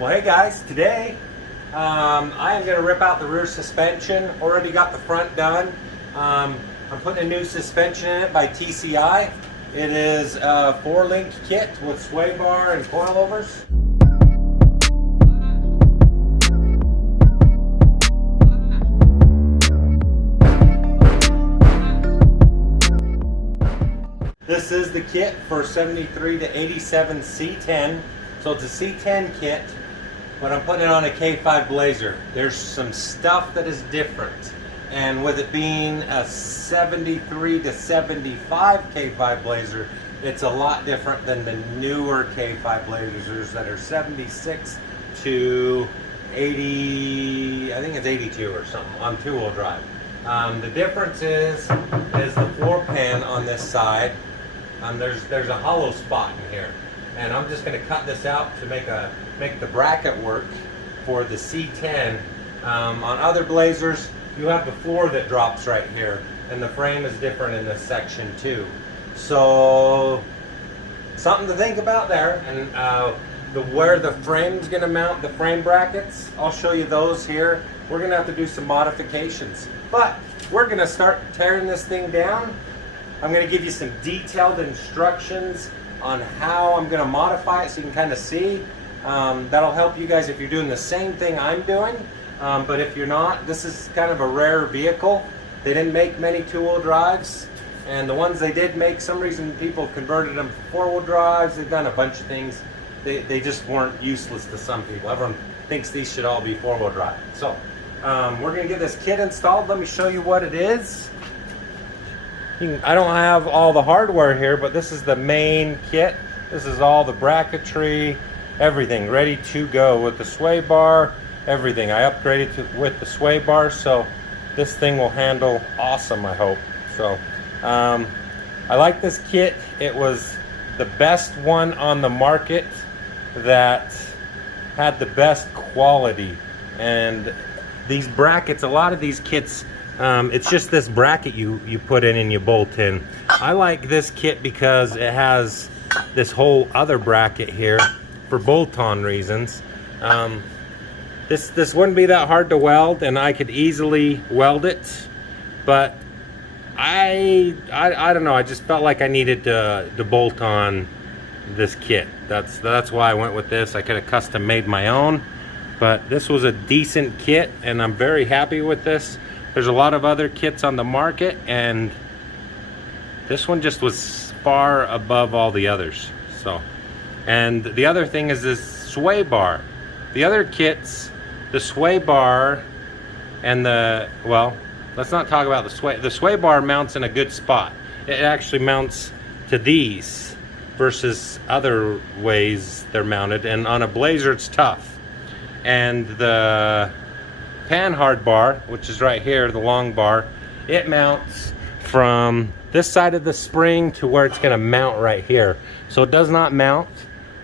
Well, hey guys, today I am going to rip out the rear suspension. Already got the front done. I'm putting a new suspension in it by TCI. It is a 4-link kit with sway bar and coilovers. This is the kit for 73 to 87 C10. So it's a C10 kit, but I'm putting it on a K5 Blazer. There's some stuff that is different. And with it being a 73 to 75 K5 Blazer, it's a lot different than the newer K5 Blazers that are 76 to 80, I think it's 82 or something, on 2-wheel drive. The difference is the floor pan on this side. There's a hollow spot in here, and I'm just going to cut this out to make the bracket work for the C10. On other Blazers, you have the floor that drops right here, and the frame is different in this section too. So something to think about there. And where the frame's going to mount the frame brackets, I'll show you those here. We're going to have to do some modifications, but we're going to start tearing this thing down. I'm going to give you some detailed instructions on how I'm going to modify it so you can kind of see. That'll help you guys if you're doing the same thing I'm doing. But if you're not, this is kind of a rare vehicle. They didn't make many 2-wheel drives, and the ones they did make, some reason people converted them to 4-wheel drives. They've done a bunch of things. They just weren't useless to some people. Everyone thinks these should all be 4-wheel drive. So we're going to get this kit installed. Let me show you what it is. I don't have all the hardware here, but this is the main kit. This is all the bracketry, everything ready to go with the sway bar, everything. I upgraded with the sway bar, so this thing will handle awesome, I hope. So I like this kit. It was the best one on the market that had the best quality. And these brackets, a lot of these kits, it's just this bracket you put in and you bolt in. I like this kit because it has this whole other bracket here for bolt-on reasons. This wouldn't be that hard to weld, and I could easily weld it, but I don't know, I just felt like I needed to bolt on this kit. That's why I went with this. I could have custom made my own, but this was a decent kit, and I'm very happy with this. There's a lot of other kits on the market, and this one just was far above all the others. So, and the other thing is this sway bar. The other kits, the sway bar and well, let's not talk about the sway. The sway bar mounts in a good spot. It actually mounts to these versus other ways they're mounted, and on a Blazer it's tough. And the pan hard bar, which is right here, the long bar, it mounts from this side of the spring to where it's going to mount right here. So it does not mount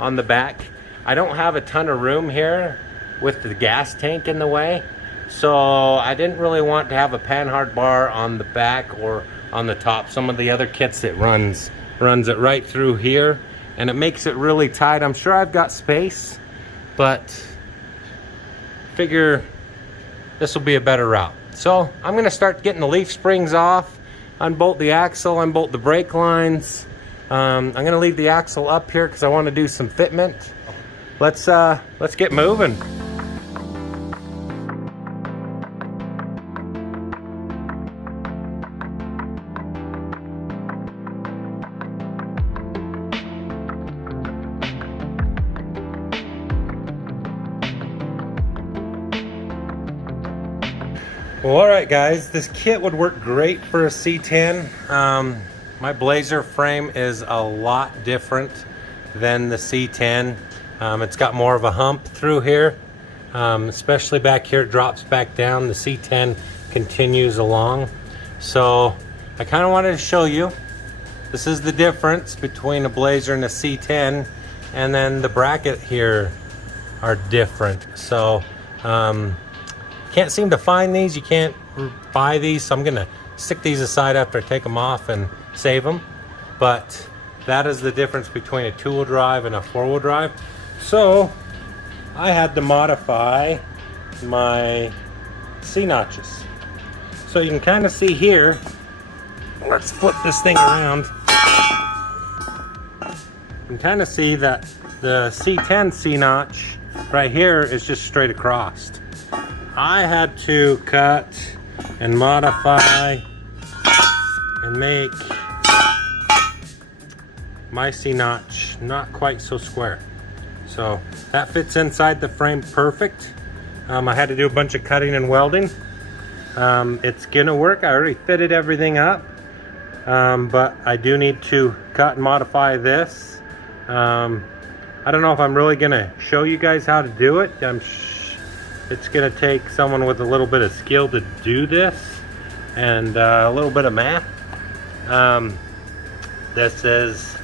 on the back. I don't have a ton of room here with the gas tank in the way, so I didn't really want to have a pan hard bar on the back or on the top. Some of the other kits, it runs it right through here, and it makes it really tight. I'm sure I've got space, but figure this will be a better route. So I'm going to start getting the leaf springs off, unbolt the axle, unbolt the brake lines. I'm going to leave the axle up here because I want to do some fitment. Let's get moving. Well, alright guys, this kit would work great for a C10. My Blazer frame is a lot different than the C10. It's got more of a hump through here, especially back here. It drops back down. The C10 continues along. So I kind of wanted to show you. This is the difference between a Blazer and a C10, and then the bracket here are different. So can't seem to find these. You can't buy these, so I'm gonna stick these aside after I take them off and save them. But that is the difference between a 2-wheel drive and a 4-wheel drive. So I had to modify my C-notches. So you can kind of see here, let's flip this thing around. You can kind of see that the C10 C-notch right here is just straight across. I had to cut and modify and make my C-notch not quite so square. So that fits inside the frame perfect. I had to do a bunch of cutting and welding. It's gonna work. I already fitted everything up, but I do need to cut and modify this. I don't know if I'm really gonna show you guys how to do it. It's gonna take someone with a little bit of skill to do this, and a little bit of math. This is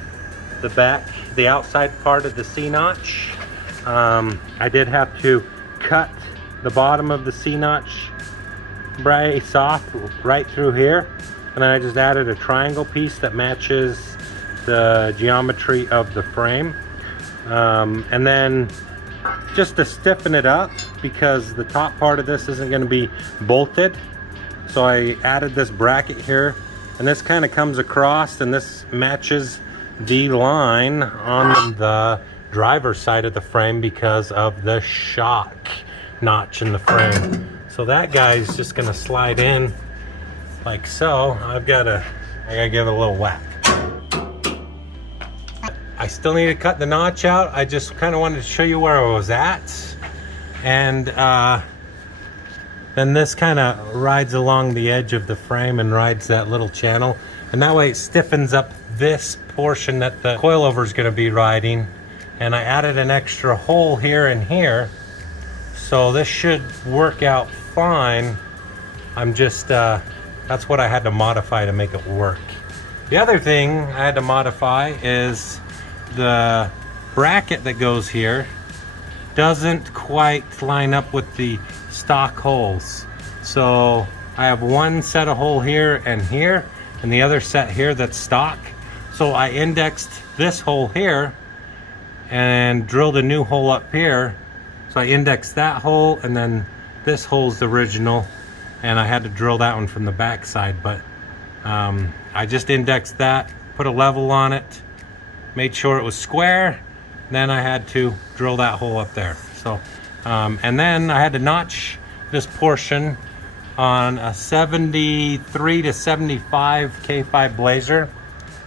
the back, the outside part of the C-notch. I did have to cut the bottom of the C-notch brace off right through here, and then I just added a triangle piece that matches the geometry of the frame. And then just to stiffen it up, because the top part of this isn't going to be bolted, so I added this bracket here, and this kind of comes across, and this matches the line on the driver's side of the frame because of the shock notch in the frame. So that guy's just going to slide in like so. I gotta give it a little whack. I still need to cut the notch out. I just kind of wanted to show you where I was at. And then this kind of rides along the edge of the frame and rides that little channel. And that way it stiffens up this portion that the coilover is going to be riding. And I added an extra hole here and here. So this should work out fine. I'm just, that's what I had to modify to make it work. The other thing I had to modify is the bracket that goes here doesn't quite line up with the stock holes. So I have one set of hole here and here, and the other set here that's stock. So I indexed this hole here and drilled a new hole up here. So I indexed that hole, and then this hole's the original, and I had to drill that one from the back side, but I just indexed that, put a level on it, made sure it was square, then I had to drill that hole up there. So and then I had to notch this portion on a 73 to 75 K5 Blazer.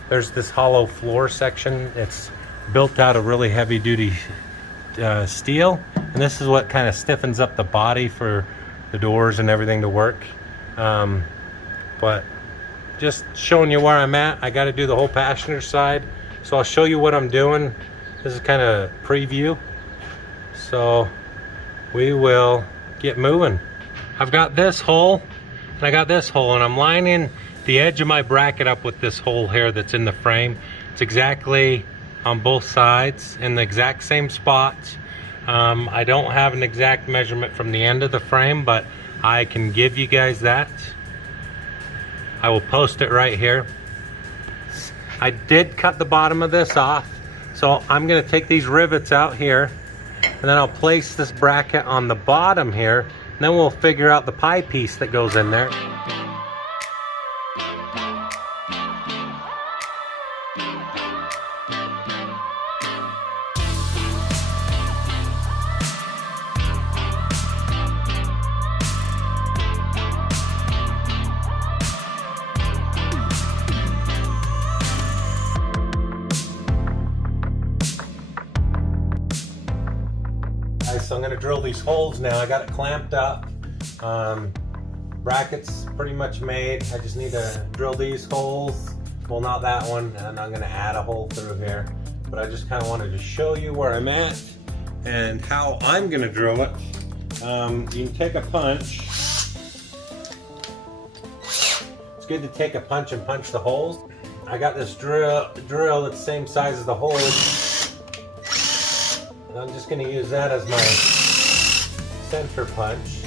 There's this hollow floor section. It's built out of really heavy duty steel, and this is what kind of stiffens up the body for the doors and everything to work. But just showing you where I'm at. I got to do the whole passenger side, so I'll show you what I'm doing. This is kind of preview, so we will get moving. I've got this hole and I got this hole, and I'm lining the edge of my bracket up with this hole here that's in the frame. It's exactly on both sides in the exact same spot. I don't have an exact measurement from the end of the frame, but I can give you guys that. I will post it right here. I did cut the bottom of this off, so I'm going to take these rivets out here, and then I'll place this bracket on the bottom here, and then we'll figure out the pie piece that goes in there. So I'm going to drill these holes now. I got it clamped up. Brackets pretty much made. I just need to drill these holes. Well, not that one, and I'm going to add a hole through here. But I just kind of wanted to show you where I'm at and how I'm going to drill it. You can take a punch. It's good to take a punch and punch the holes. I got this drill that's the same size as the holes. I'm just going to use that as my center punch.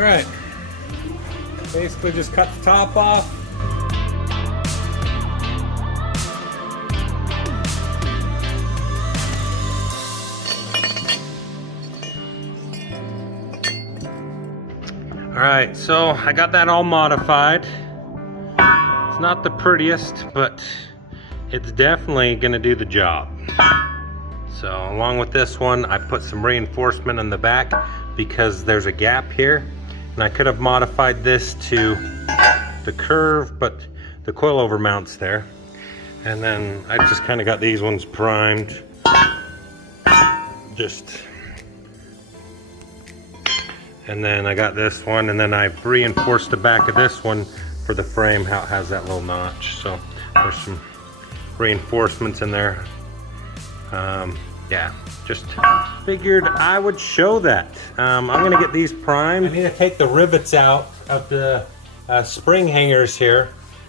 All right, basically just cut the top off. All right, so I got that all modified. It's not the prettiest, but it's definitely gonna do the job. So along with this one, I put some reinforcement in the back because there's a gap here. And I could have modified this to the curve, but the coilover mount's there. And then I just kind of got these ones primed. And then I got this one, and then I reinforced the back of this one for the frame, how it has that little notch. So there's some reinforcements in there. Yeah, just figured I would show that. I'm gonna get these primed. I need to take the rivets out of the spring hangers here.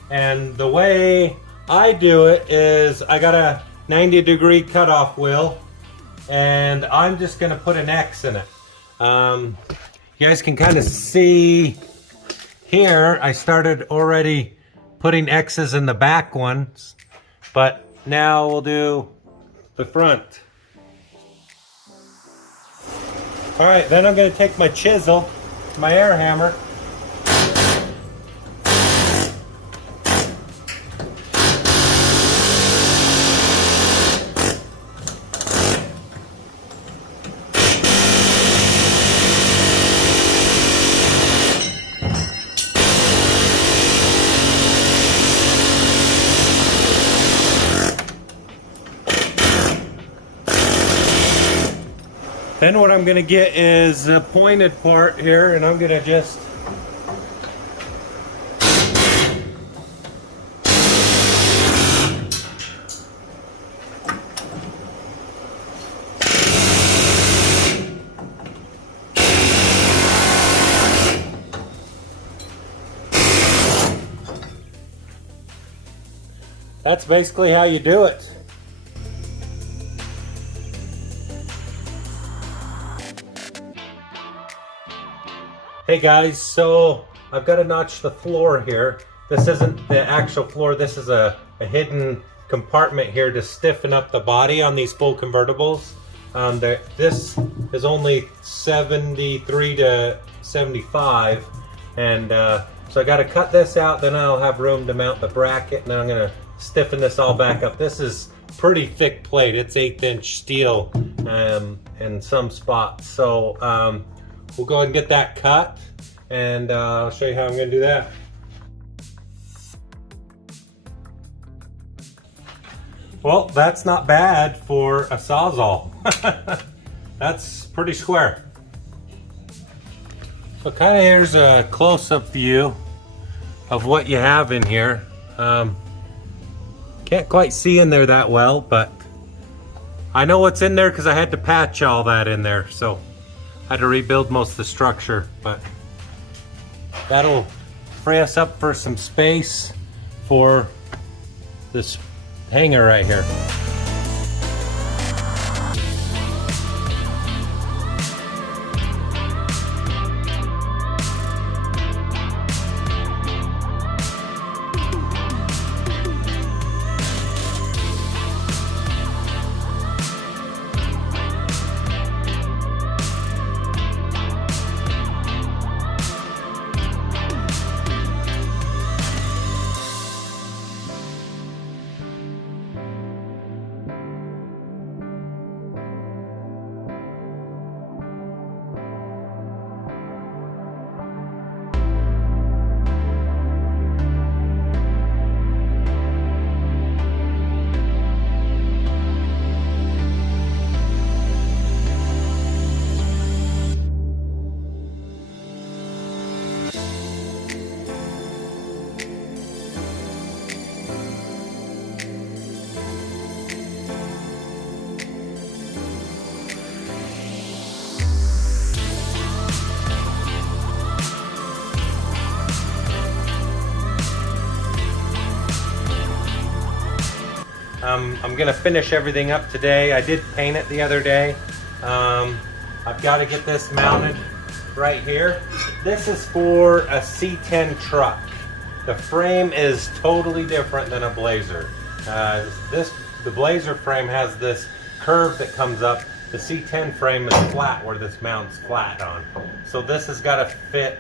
And the way I do it is I got a 90-degree cutoff wheel, and I'm just gonna put an X in it. You guys can kind of see here, I started already putting X's in the back ones, but now we'll do the front. All right, then I'm gonna take my chisel, my air hammer, then what I'm gonna get is a pointed part here, and I'm gonna just that's basically how you do it. Hey guys, so I've got to notch the floor here. This isn't the actual floor, this is a hidden compartment here to stiffen up the body on these full convertibles. This is only 73 to 75, and so I got to cut this out, then I'll have room to mount the bracket, and then I'm going to stiffen this all back up. This is pretty thick plate, it's 1/8" steel in some spots, so we'll go ahead and get that cut, and I'll show you how I'm going to do that. Well, that's not bad for a Sawzall. That's pretty square. So kind of here's a close-up view of what you have in here. Can't quite see in there that well, but I know what's in there because I had to patch all that in there. So I had to rebuild most of the structure, but that'll free us up for some space for this hanger right here. I'm gonna finish everything up today. I did paint it the other day. I've got to get this mounted right here. This is for a C10 truck. The frame is totally different than a Blazer. The Blazer frame has this curve that comes up. The C10 frame is flat where this mounts flat on. So this has got to fit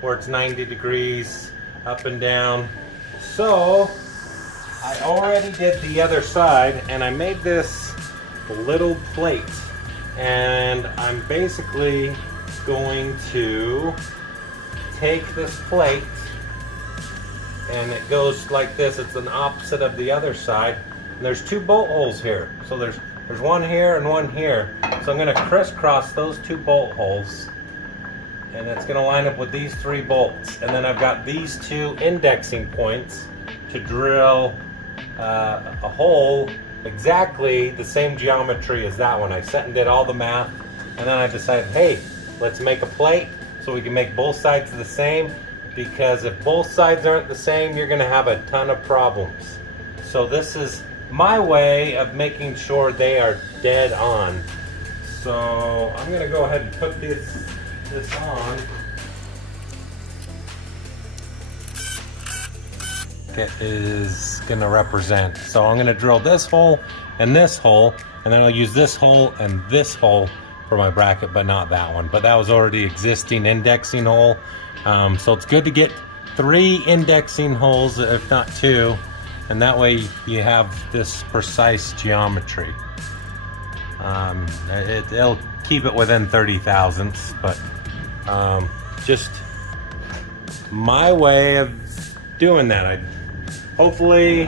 where it's 90 degrees up and down. So I already did the other side, and I made this little plate, and I'm basically going to take this plate, and it goes like this. It's an opposite of the other side, and there's two bolt holes here. So there's one here and one here. So I'm going to crisscross those two bolt holes, and it's going to line up with these three bolts. And then I've got these two indexing points to drill a hole exactly the same geometry as that one. I sat and did all the math, and then I decided, hey, let's make a plate so we can make both sides the same, because if both sides aren't the same, you're going to have a ton of problems. So this is my way of making sure they are dead on. So I'm going to go ahead and put this on. It is going to represent. So I'm going to drill this hole and this hole, and then I'll use this hole and this hole for my bracket, but not that one. But that was already existing indexing hole. So it's good to get 3 indexing holes, if not 2, and that way you have this precise geometry. It'll keep it within 30 thousandths, but just my way of doing that. Hopefully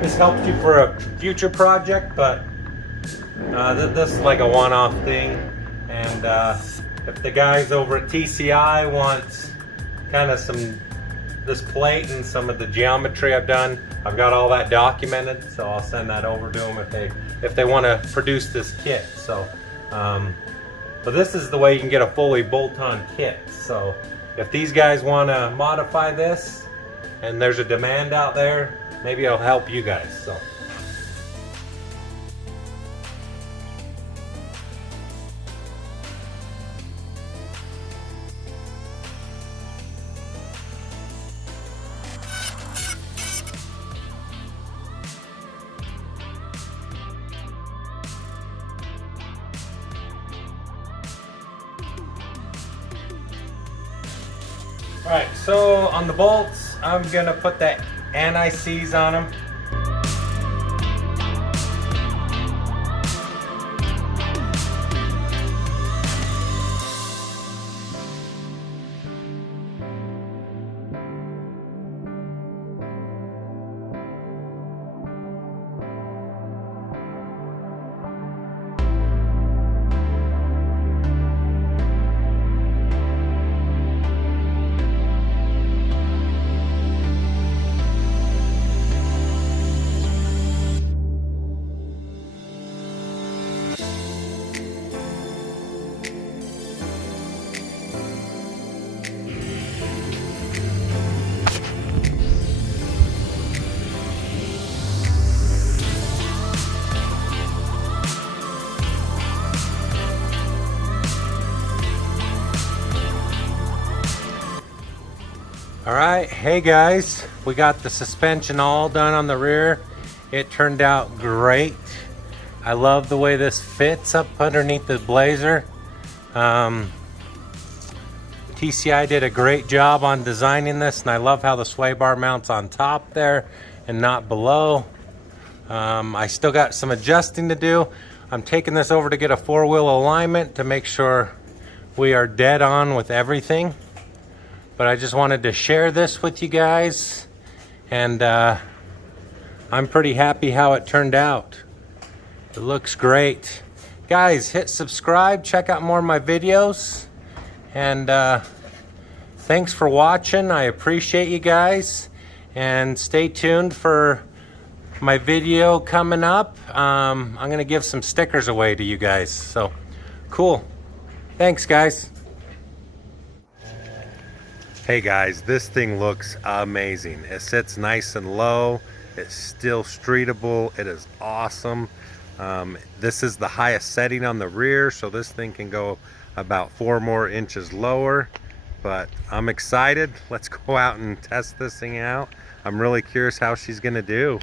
this helps you for a future project, but this is like a one-off thing. And if the guys over at TCI want kind of this plate and some of the geometry I've done, I've got all that documented, so I'll send that over to them if they want to produce this kit. So but this is the way you can get a fully bolt-on kit. So if these guys want to modify this and there's a demand out there, maybe it'll help you guys. So alright, so on the bolts, I'm gonna put that anti-seize on them. Alright, hey guys, we got the suspension all done on the rear. It turned out great. I love the way this fits up underneath the Blazer. TCI did a great job on designing this, and I love how the sway bar mounts on top there and not below. I still got some adjusting to do. I'm taking this over to get a 4-wheel alignment to make sure we are dead on with everything. But I just wanted to share this with you guys, and I'm pretty happy how it turned out. It looks great. Guys, hit subscribe, check out more of my videos, and thanks for watching. I appreciate you guys, and stay tuned for my video coming up. I'm gonna give some stickers away to you guys, so cool. Thanks, guys. Hey guys, this thing looks amazing. It sits nice and low. It's still streetable. It is awesome. This is the highest setting on the rear, so this thing can go about 4 more inches lower. but I'm excited. Let's go out and test this thing out. I'm really curious how she's gonna do.